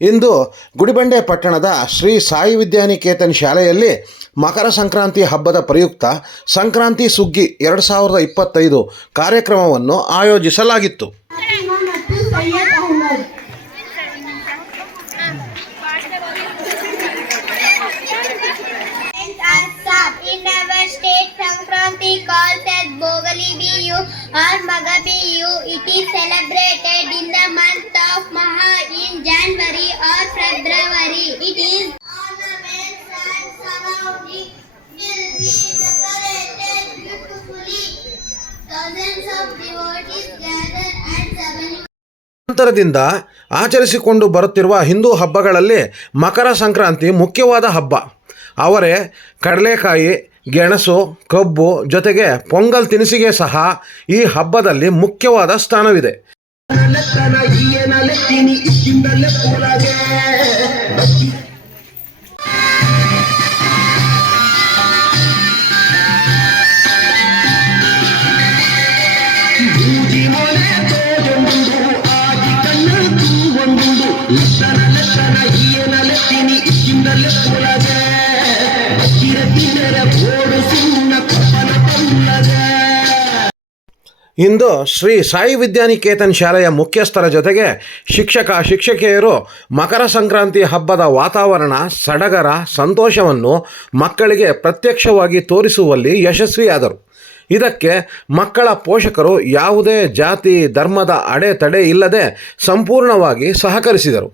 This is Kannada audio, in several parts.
ಇಂದು ಗುಡಿಬಂಡೆ ಪಟ್ಟಣದ ಶ್ರೀ ಸಾಯಿ ವಿದ್ಯಾನಿಕೇತನ್ ಶಾಲೆಯಲ್ಲಿ ಮಕರ ಸಂಕ್ರಾಂತಿ ಹಬ್ಬದ ಪ್ರಯುಕ್ತ ಸಂಕ್ರಾಂತಿ ಸುಗ್ಗಿ ಎರಡು ಸಾವಿರದ ಇಪ್ಪತ್ತೈದು ಕಾರ್ಯಕ್ರಮವನ್ನು ಆಯೋಜಿಸಲಾಗಿತ್ತು. ಫಾತಿಮಾ ಮತ್ತು ನಂತರದಿಂದ ಆಚರಿಸಿಕೊಂಡು ಬರುತ್ತಿರುವ ಹಿಂದೂ ಹಬ್ಬಗಳಲ್ಲಿ ಮಕರ ಸಂಕ್ರಾಂತಿ ಮುಖ್ಯವಾದ ಹಬ್ಬ. ಅವರೇ ಕಡಲೆಕಾಯಿ, ಗೆಣಸು, ಕಬ್ಬು ಜೊತೆಗೆ ಪೊಂಗಲ್ ತಿನಿಸಿಗೆ ಸಹ ಈ ಹಬ್ಬದಲ್ಲಿ ಮುಖ್ಯವಾದ ಸ್ಥಾನವಿದೆ. ಇಂದು ಶ್ರೀ ಸಾಯಿ ವಿದ್ಯಾನಿಕೇತನ್ ಶಾಲೆಯ ಮುಖ್ಯಸ್ಥರ ಜೊತೆಗೆ ಶಿಕ್ಷಕ ಶಿಕ್ಷಕಿಯರು ಮಕರ ಸಂಕ್ರಾಂತಿ ಹಬ್ಬದ ವಾತಾವರಣ, ಸಡಗರ, ಸಂತೋಷವನ್ನು ಮಕ್ಕಳಿಗೆ ಪ್ರತ್ಯಕ್ಷವಾಗಿ ತೋರಿಸುವಲ್ಲಿ ಯಶಸ್ವಿಯಾದರು. ಇದಕ್ಕೆ ಮಕ್ಕಳ ಪೋಷಕರು ಯಾವುದೇ ಜಾತಿ ಧರ್ಮದ ಅಡೆತಡೆ ಇಲ್ಲದೆ ಸಂಪೂರ್ಣವಾಗಿ ಸಹಕರಿಸಿದರು.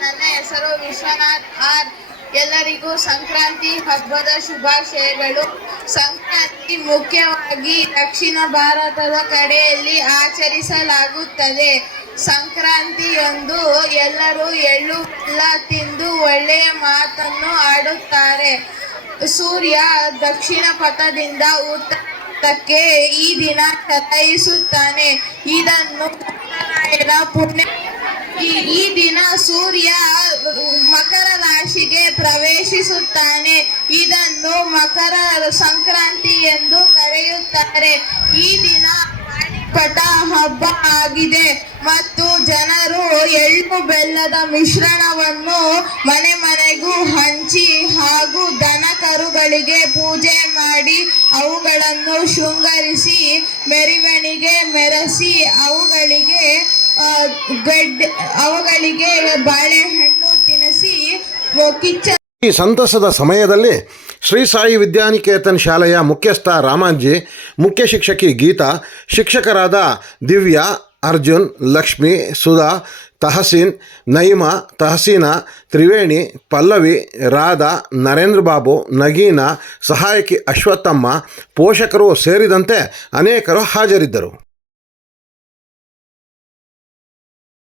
ನನ್ನ ಹೆಸರು ವಿಶ್ವನಾಥ್ ಆರ್. ಎಲ್ಲರಿಗೂ ಸಂಕ್ರಾಂತಿ, ಹಬ್ಬದ ಶುಭಾಶಯಗಳು. ಸಂಕ್ರಾಂತಿ ಮುಖ್ಯವಾಗಿ ದಕ್ಷಿಣ ಭಾರತದ ಕಡೆಯಲ್ಲಿ ಆಚರಿಸಲಾಗುತ್ತದೆ. ಸಂಕ್ರಾಂತಿಯೊಂದು ಎಲ್ಲರೂ ಎಳ್ಳು ಬೆಲ್ಲ ತಿಂದು ಒಳ್ಳೆಯ ಮಾತನ್ನು ಆಡುತ್ತಾರೆ. ಸೂರ್ಯ ದಕ್ಷಿಣ ಪಥದಿಂದ ಉತ್ತರಕ್ಕೆ ಈ ದಿನ ಚಲಾಯಿಸುತ್ತಾನೆ. ಇದನ್ನು ಪುಣ್ಯ. ಈ ದಿನ ಸೂರ್ಯ ಮಕರ ರಾಶಿಗೆ ಪ್ರವೇಶಿಸುತ್ತಾನೆ. ಇದನ್ನು ಮಕರ ಸಂಕ್ರಾಂತಿ ಎಂದು ಕರೆಯುತ್ತಾರೆ. ಈ ದಿನ ಪಟ ಹಬ್ಬ ಆಗಿದೆ. ಮತ್ತು ಜನರು ಎಳ್ಳು ಬೆಲ್ಲದ ಮಿಶ್ರಣವನ್ನು ಮನೆ ಮನೆಗೂ ಹಂಚಿ ಹಾಗೂ ದನ ಕರುಗಳಿಗೆ ಪೂಜೆ ಮಾಡಿ ಅವುಗಳನ್ನು ಶೃಂಗರಿಸಿ, ಮೆರವಣಿಗೆ ಮೆರೆಸಿ, ಅವುಗಳಿಗೆ ಗಡ್ಡೆ, ಅವುಗಳಿಗೆ ಬಾಳೆಹಣ್ಣು ತಿನ್ನಿಸಿ ಕಿಚ್ಚ ಈ ಸಂತಸದ ಸಮಯದಲ್ಲಿ ಶ್ರೀ ಸಾಯಿ ವಿದ್ಯಾನಿಕೇತನ್ ಶಾಲೆಯ ಮುಖ್ಯಸ್ಥ ರಾಮಾಂಜಿ, ಮುಖ್ಯ ಶಿಕ್ಷಕಿ ಗೀತಾ, ಶಿಕ್ಷಕರಾದ ದಿವ್ಯಾ, ಅರ್ಜುನ್, ಲಕ್ಷ್ಮಿ, ಸುಧಾ ತಹಸೀನ್ ನೈಮಾ ತಹಸೀನಾ, ತ್ರಿವೇಣಿ, ಪಲ್ಲವಿ, ರಾಧಾ, ನರೇಂದ್ರ ಬಾಬು, ನಗೀನಾ, ಸಹಾಯಕಿ ಅಶ್ವತ್ಥಮ್ಮ ಪೋಷಕರು ಸೇರಿದಂತೆ ಅನೇಕರು ಹಾಜರಿದ್ದರು.